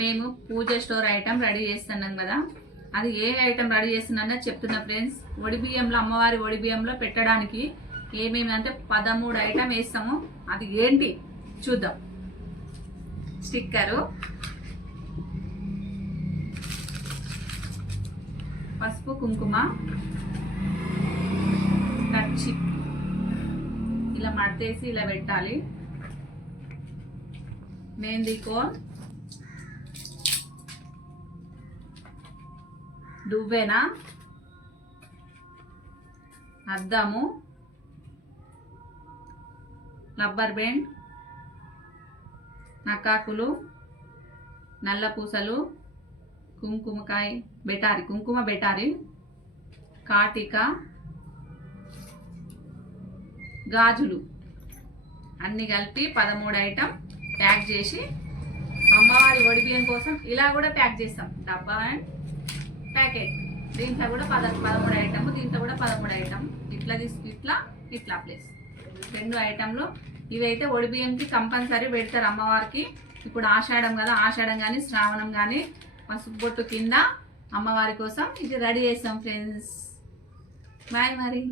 మేము పూజ store item ready చేస్తున్నాం కదా, అది ఏ ఐటమ్ రెడీ చేస్తున్నా చెప్తున్నా ఫ్రెండ్స్. ఒడి బియ్యంలో అమ్మవారి ఒడి బియ్యంలో పెట్టడానికి ఏమేమి అంటే 13 ఐటమ్ వేస్తాము. అది ఏంటి చూద్దాం. స్టిక్కరు, పసుపు కుంకుమ, కర్చీఫ్ ఇలా మడతేసి ఇలా పెట్టాలి. మెహందీ కోన్, దువ్వెన, అద్దము, రబ్బర్ బ్యాండ్, నక్కాకులు, నల్ల పూసలు, కుంకుమకాయ బెటారి, కుంకుమ బెటారి, కాటిక, గాజులు అన్నీ కలిపి 13 ఐటమ్ ప్యాక్ చేసి అమ్మవారి ఒడిబియ్యం కోసం ఇలా కూడా ప్యాక్ చేస్తాం. డబ్బా అండ్ ప్యాకెట్, దీంట్లో కూడా 13 ఐటమ్, దీంట్లో కూడా 13 ఐటమ్. ఇట్లా ఇట్లా ప్లేస్ 2 ఐటమ్లు. ఇవైతే ఒడిబియ్యంకి కంపల్సరీ పెడతారు అమ్మవారికి. ఇప్పుడు ఆషాఢం కదా, ఆషాఢం కానీ శ్రావణం కానీ పసుపు బొట్టు కింద అమ్మవారి కోసం ఇది రెడీ చేస్తాం ఫ్రెండ్స్. బాయ్ మరి.